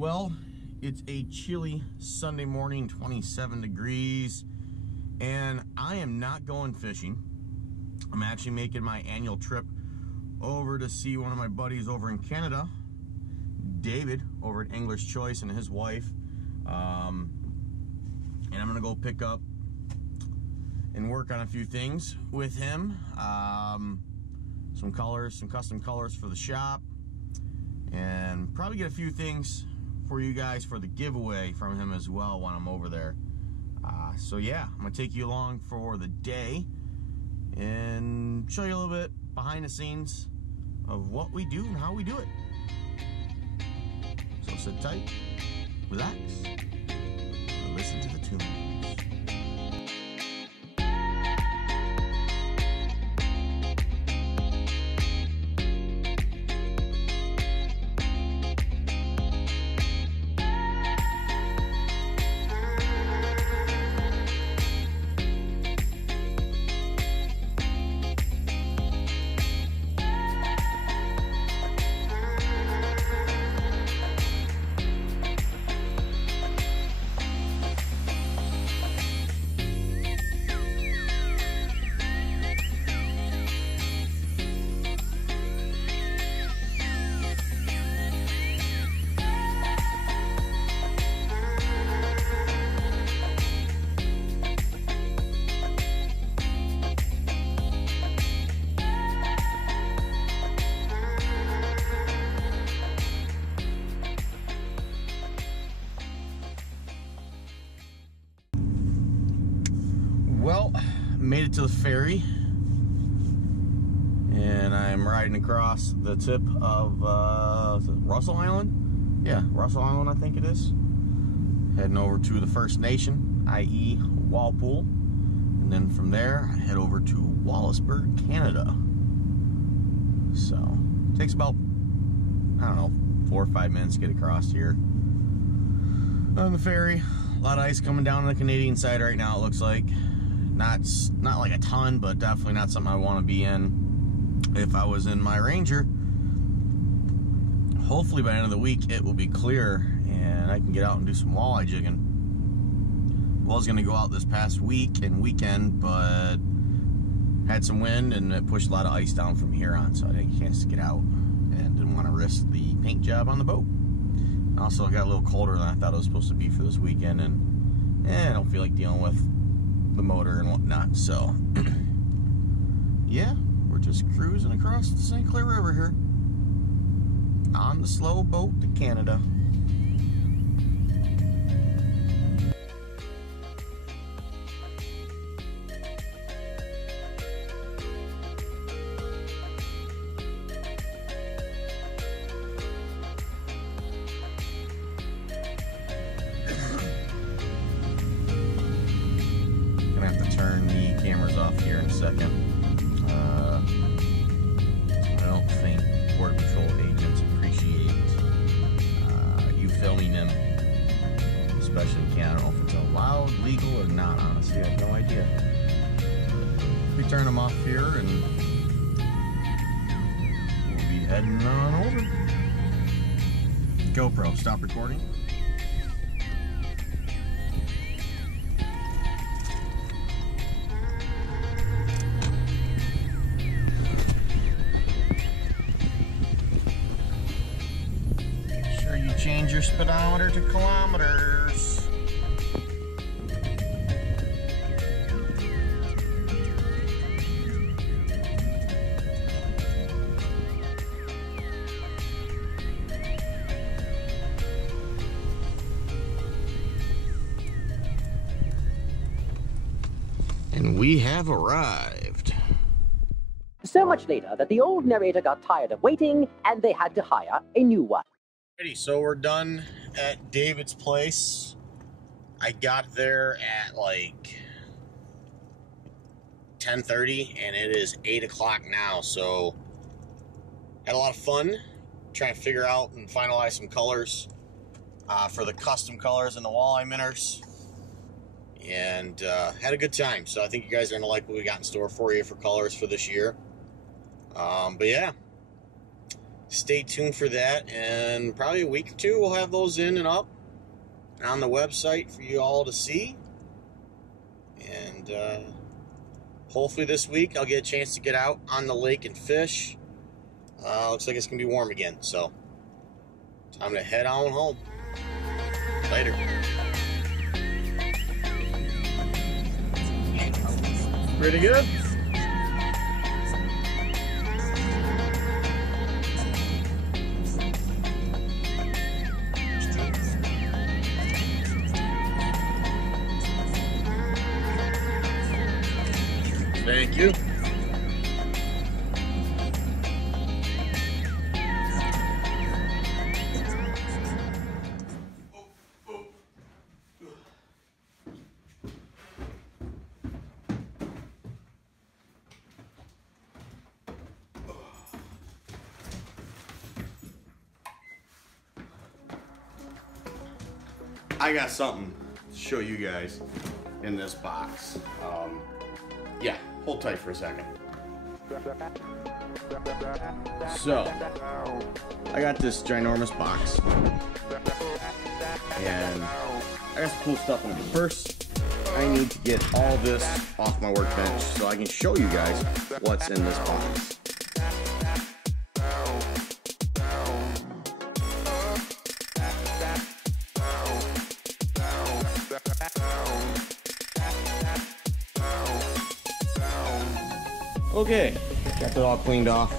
Well, it's a chilly Sunday morning, 27 degrees, and I am not going fishing. I'm actually making my annual trip over to see one of my buddies over in Canada, David, over at Angler's Choice, and his wife. And I'm gonna go pick up and work on a few things with him. Some colors, some custom colors for the shop, and probably get a few things for you guys for the giveaway from him as well when I'm over there. So yeah, I'm gonna take you along for the day and show you a little bit behind the scenes of what we do and how we do it. So sit tight, relax, and listen to the tunes. Well, made it to the ferry, and I'm riding across the tip of is it Russell Island? Yeah, Russell Island, I think it is. Heading over to the First Nation, i.e. Walpole, and then from there I head over to Wallaceburg, Canada. So it takes about, I don't know, 4 or 5 minutes to get across here on the ferry. A lot of ice coming down on the Canadian side right now, it looks like. Not like a ton, but definitely not something I want to be in if I was in my Ranger. Hopefully by the end of the week it will be clear and I can get out and do some walleye jigging. Was going to go out this past week and weekend, but had some wind and it pushed a lot of ice down from here on, so I didn't get a chance to get out and didn't want to risk the paint job on the boat. Also, it got a little colder than I thought it was supposed to be for this weekend, and I don't feel like dealing with the motor and whatnot, so yeah, we're just cruising across the St. Clair River here on the slow boat to Canada. Turn the cameras off here in a second. I don't think Border Patrol agents appreciate you filming them, especially in Canada. I don't know if it's allowed, legal, or not, honestly. I have no idea. We turn them off here and we'll be heading on over. GoPro, stop recording. Change your speedometer to kilometers. And we have arrived. So much later that the old narrator got tired of waiting and they had to hire a new one. So we're done at David's place. I got there at like 10:30 and it is 8 o'clock now, so had a lot of fun trying to figure out and finalize some colors for the custom colors and the walleye minnows, and had a good time. So I think you guys are gonna like what we got in store for you for colors for this year. But yeah, stay tuned for that, and probably a week or two we'll have those in and up on the website for you all to see. And hopefully this week I'll get a chance to get out on the lake and fish. Looks like it's gonna be warm again, so time to head on home. Later. Pretty good. Thank you. I got something to show you guys in this box. Yeah, hold tight for a second. So, I got this ginormous box, and I got some cool stuff in it. First, I need to get all this off my workbench so I can show you guys what's in this box. Okay, got that all cleaned off.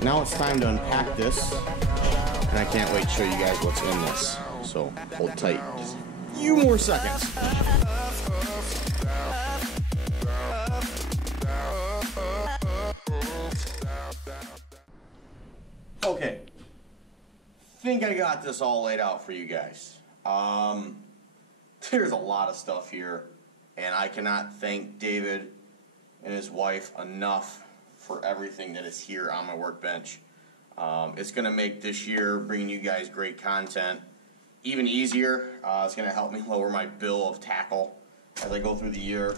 Now it's time to unpack this, and I can't wait to show you guys what's in this. So hold tight, just a few more seconds. Okay, think I got this all laid out for you guys. There's a lot of stuff here, and I cannot thank David and his wife enough for everything that is here on my workbench. It's going to make this year bringing you guys great content even easier. It's going to help me lower my bill of tackle as I go through the year.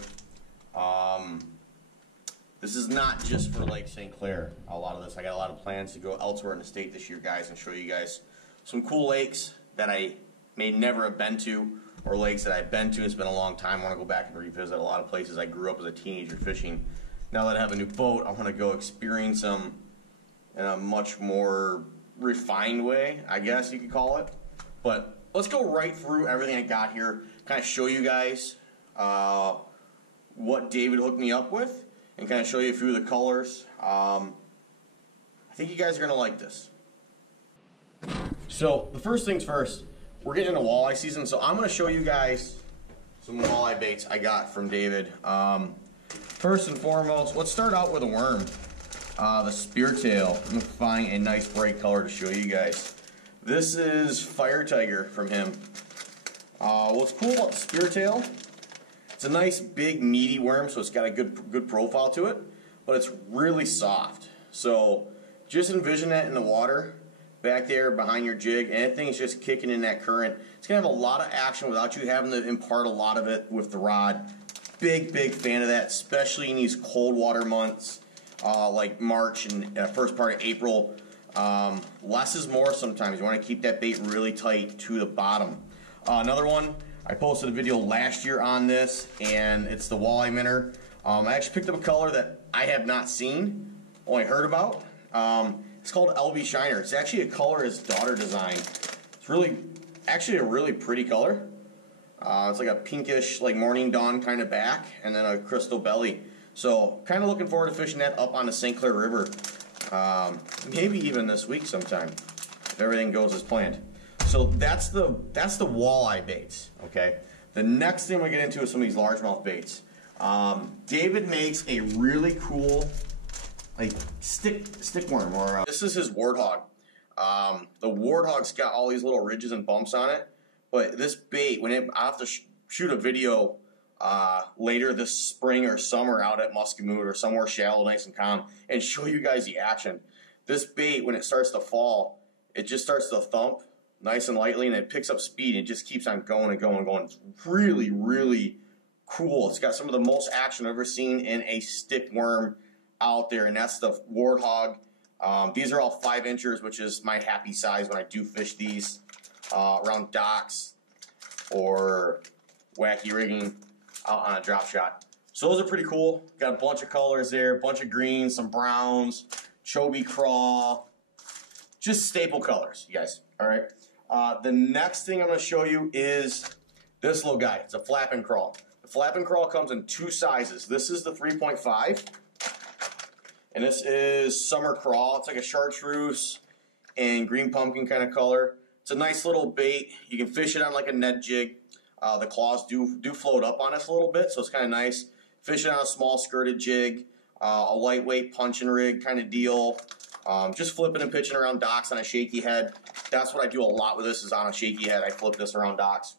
This is not just for Lake St. Clair. A lot of this, I got a lot of plans to go elsewhere in the state this year, guys, and show you guys some cool lakes that I may never have been to, or lakes that I've been to. It's been a long time. I want to go back and revisit a lot of places I grew up as a teenager fishing. Now that I have a new boat, I want to go experience them in a much more refined way, I guess you could call it. But let's go right through everything I got here, kind of show you guys what David hooked me up with, and kind of show you a few of the colors. I think you guys are going to like this. So the first things first, we're getting into walleye season, so I'm going to show you guys some walleye baits I got from David. First and foremost, let's start out with a worm, the speartail. I'm going to find a nice bright color to show you guys. This is Fire Tiger from him. What's cool about the speartail, it's a nice big meaty worm, so it's got a good profile to it, but it's really soft. So just envision that in the water back there behind your jig. Anything's just kicking in that current. It's going to have a lot of action without you having to impart a lot of it with the rod. Big fan of that, especially in these cold water months like March and first part of April. Less is more sometimes. You want to keep that bait really tight to the bottom. Another one, I posted a video last year on this, and it's the walleye minnow. I actually picked up a color that I have not seen, only heard about. It's called LB Shiner. It's actually a color his daughter designed. It's actually a really pretty color. It's like a pinkish, like morning dawn kind of back, and then a crystal belly. So kind of looking forward to fishing that up on the St. Clair River. Maybe even this week sometime, if everything goes as planned. So that's the walleye baits. Okay. The next thing we get into is some of these largemouth baits. David makes a really cool like stick worm, or this is his warthog. The warthog's got all these little ridges and bumps on it, but this bait, I have to shoot a video later this spring or summer out at Muscatmoot or somewhere shallow, nice and calm, and show you guys the action. This bait, when it starts to fall, it just starts to thump nice and lightly, and it picks up speed, and it just keeps on going and going and going. It's really cool. It's got some of the most action I've ever seen in a stick worm out there, and that's the warthog. These are all 5 inchers, which is my happy size when I do fish these around docks or wacky rigging out on a drop shot. So those are pretty cool. Got a bunch of colors there, a bunch of greens, some browns, Chobe craw, just staple colors, you guys. All right. The next thing I'm going to show you is this little guy. It's a flap and crawl. The flap and crawl comes in 2 sizes. This is the 3.5, and this is summer crawl. It's like a chartreuse and green pumpkin kind of color. It's a nice little bait. You can fish it on like a Ned jig. The claws do float up on us a little bit, so it's kind of nice. Fish it on a small skirted jig, a lightweight punch and rig kind of deal. Just flipping and pitching around docks on a shaky head. That's what I do a lot with this, is on a shaky head. I flip this around docks.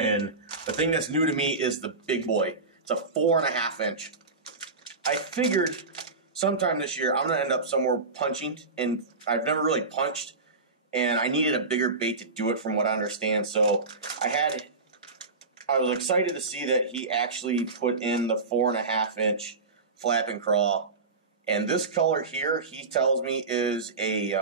And the thing that's new to me is the big boy. It's a 4.5 inch. I figured sometime this year I'm going to end up somewhere punching, and I've never really punched, and I needed a bigger bait to do it from what I understand. So I was excited to see that he actually put in the 4.5 inch flap and crawl. And this color here, he tells me, is an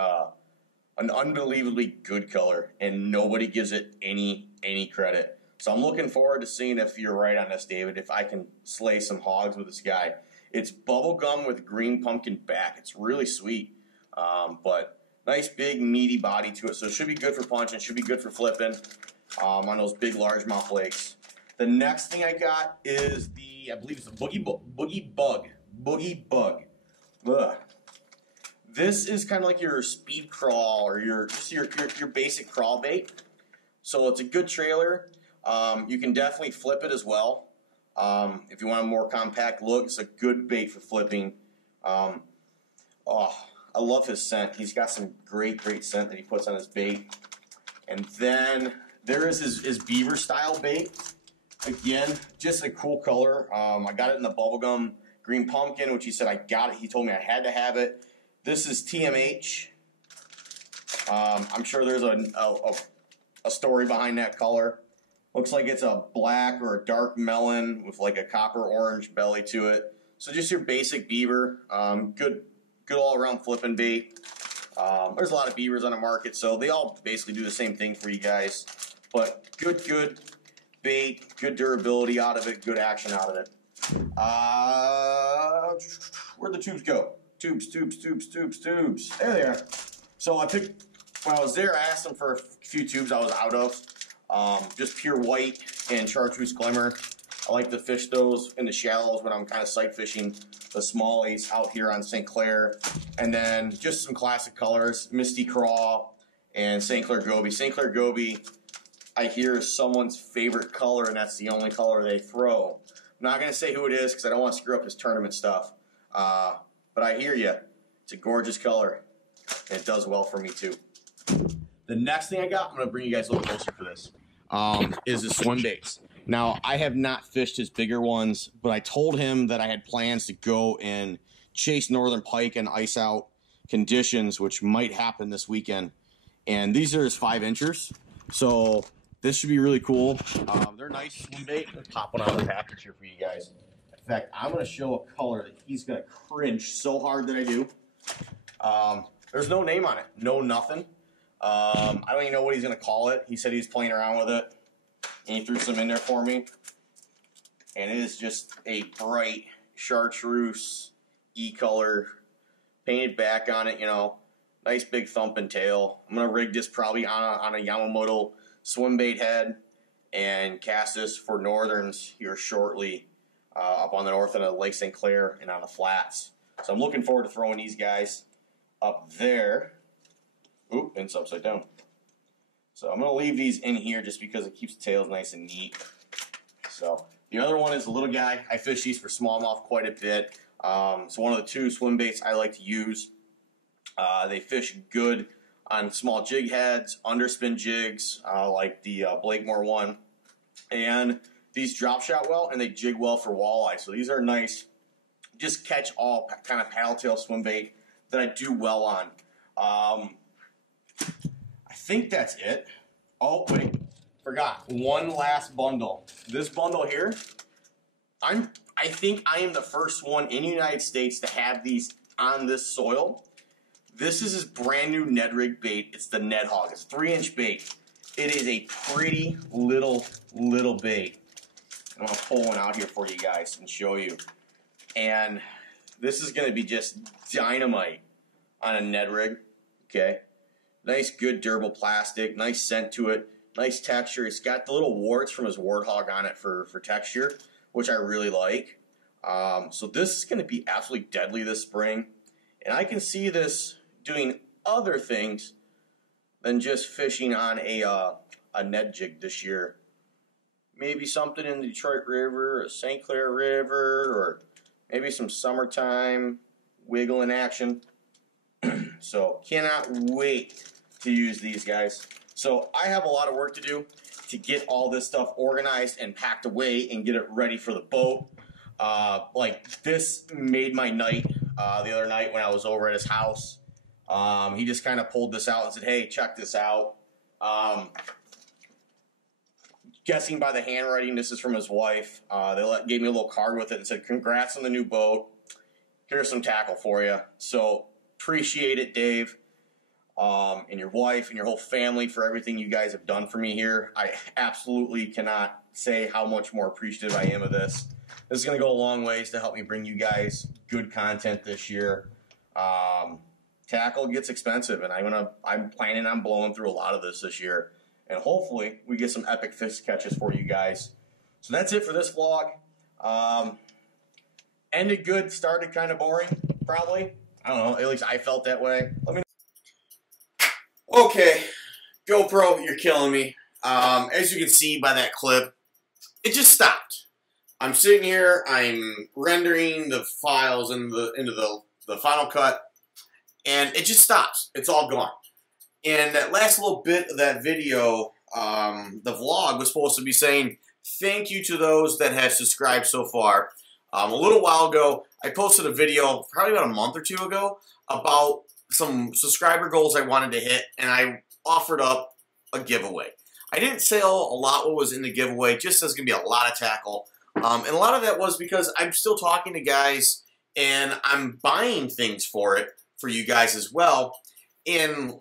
unbelievably good color, and nobody gives it any credit. So I'm looking forward to seeing if you're right on this, David, if I can slay some hogs with this guy. It's bubblegum with green pumpkin back. It's really sweet, but nice big meaty body to it. So it should be good for punching, should be good for flipping on those big largemouth lakes. The next thing I got is I believe it's a boogie bug. Ugh. This is kind of like your speed crawl or your basic crawl bait. So it's a good trailer. You can definitely flip it as well. If you want a more compact look, it's a good bait for flipping. Oh, I love his scent. He's got some great scent that he puts on his bait. And then there is his beaver style bait. Again, just a cool color. I got it in the bubblegum green pumpkin, which he said I got it. He told me I had to have it. This is TMH. I'm sure there's a story behind that color. Looks like it's a black or a dark melon with like a copper orange belly to it. So just your basic beaver. Good all around flipping bait. There's a lot of beavers on the market, so they all basically do the same thing for you guys. But good bait, good durability out of it, good action out of it. Where'd the tubes go? Tubes. There they are. So when I was there, I asked them for a few tubes I was out of. Just pure white and chartreuse glimmer. I like to fish those in the shallows when I'm kind of sight fishing the smallies out here on St. Clair. And then just some classic colors, Misty Craw and St. Clair Goby. St. Clair Goby, I hear, is someone's favorite color, and that's the only color they throw. I'm not going to say who it is because I don't want to screw up his tournament stuff. But I hear you. It's a gorgeous color, and it does well for me too. The next thing I got, I'm going to bring you guys a little closer for this, is the swim baits. Now, I have not fished his bigger ones, but I told him that I had plans to go and chase northern pike in ice out conditions, which might happen this weekend. And these are his 5 inchers. So this should be really cool. They're nice swim bait. Let's pop one out of the package here for you guys. In fact, I'm going to show a color that he's going to cringe so hard that I do. There's no name on it. No nothing. I don't even know what he's going to call it. He said he was playing around with it, and he threw some in there for me. And it is just a bright chartreuse E-color, painted back on it, you know. Nice big thumping tail. I'm going to rig this probably on a Yamamoto swim bait head and cast this for northerns here shortly up on the north end of Lake St. Clair and on the flats. So I'm looking forward to throwing these guys up there. Oop, and it's upside down. So I'm going to leave these in here just because it keeps the tails nice and neat. So the other one is a little guy. I fish these for smallmouth quite a bit. So one of the 2 swim baits I like to use. They fish good on small jig heads, underspin jigs, like the Blakemore one. And these drop shot well, and they jig well for walleye. So these are nice, just catch all kind of paddle tail swim bait that I do well on. I think that's it. Oh, wait, forgot. One last bundle. This bundle here, I think I am the first one in the United States to have these on this soil. This is his brand new Ned rig bait. It's the Ned Hog. It's a 3-inch bait. It is a pretty little bait. I'm going to pull one out here for you guys and show you. And this is going to be just dynamite on a Ned rig. Okay. Nice, good, durable plastic. Nice scent to it. Nice texture. It's got the little warts from his warthog on it for texture, which I really like. So this is going to be absolutely deadly this spring. And I can see this doing other things than just fishing on a Ned jig this year. Maybe something in the Detroit River, or St. Clair River, or maybe some summertime wiggling action. So cannot wait to use these guys. So I have a lot of work to do to get all this stuff organized and packed away and get it ready for the boat. Like this made my night the other night when I was over at his house. He just kind of pulled this out and said, hey, check this out. Guessing by the handwriting, this is from his wife. They gave me a little card with it and said, congrats on the new boat. Here's some tackle for you. So appreciate it, Dave, and your wife and your whole family for everything you guys have done for me here. I absolutely cannot say how much more appreciative I am of this. This is going to go a long ways to help me bring you guys good content this year. Tackle gets expensive, and I'm planning on blowing through a lot of this year. And hopefully we get some epic fish catches for you guys. So that's it for this vlog. Ended good, started kind of boring, probably. I don't know, at least I felt that way. Let me know. Okay, GoPro, you're killing me. As you can see by that clip, it just stopped. I'm sitting here, I'm rendering the files into the Final Cut, and it just stops. It's all gone. And that last little bit of that video, the vlog was supposed to be saying thank you to those that have subscribed so far. A little while ago, I posted a video, probably about a month or two ago, about some subscriber goals I wanted to hit, and I offered up a giveaway. I didn't say a lot what was in the giveaway, just there's going to be a lot of tackle. And a lot of that was because I'm still talking to guys, and I'm buying things for it, for you guys as well. And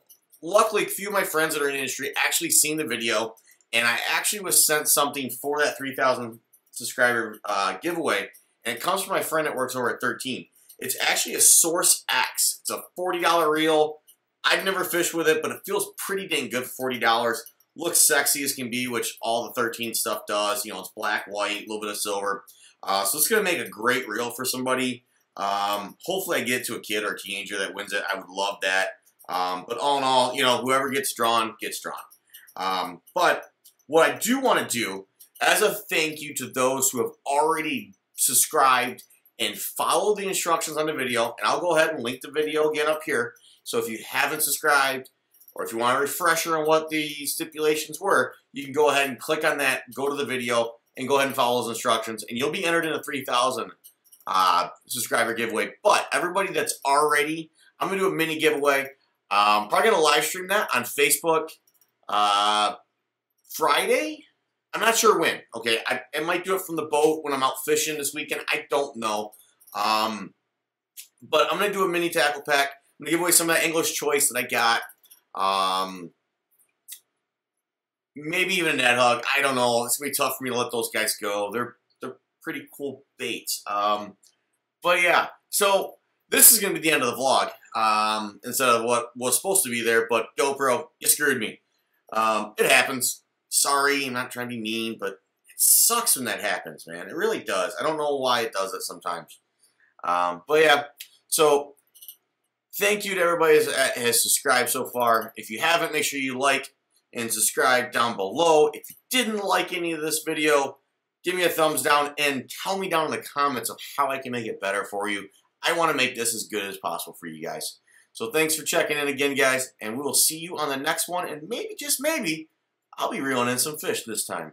luckily, a few of my friends that are in the industry actually seen the video, and I actually was sent something for that 3,000 subscriber giveaway, and it comes from my friend that works over at 13. It's actually a Source X. It's a $40 reel. I've never fished with it, but it feels pretty dang good for $40. Looks sexy as can be, which all the 13 stuff does. You know, it's black, white, a little bit of silver. So it's going to make a great reel for somebody. Hopefully I get it to a kid or a teenager that wins it. I would love that. But all in all, you know, whoever gets drawn, gets drawn. But what I do want to do, as a thank you to those who have already subscribed and followed the instructions on the video, and I'll go ahead and link the video again up here. So if you haven't subscribed, or if you want a refresher on what the stipulations were, you can go ahead and click on that, go to the video, and go ahead and follow those instructions, and you'll be entered in a 3,000 subscriber giveaway. But everybody that's already, I'm going to do a mini giveaway. Probably going to live stream that on Facebook Friday. I'm not sure when. Okay, I might do it from the boat when I'm out fishing this weekend. I don't know. But I'm going to do a mini tackle pack. I'm going to give away some of that English choice that I got. Maybe even a Ned Hug. I don't know. It's going to be tough for me to let those guys go. They're pretty cool baits. But yeah, so this is going to be the end of the vlog. Instead of what was supposed to be there, but GoPro, you screwed me. It happens. Sorry, I'm not trying to be mean, but it sucks when that happens, man. It really does. I don't know why it does it sometimes. But yeah, so thank you to everybody that has subscribed so far. If you haven't, make sure you like and subscribe down below. If you didn't like any of this video, give me a thumbs down and tell me down in the comments of how I can make it better for you. I want to make this as good as possible for you guys. So thanks for checking in again, guys, and we will see you on the next one, and maybe, just maybe, I'll be reeling in some fish this time.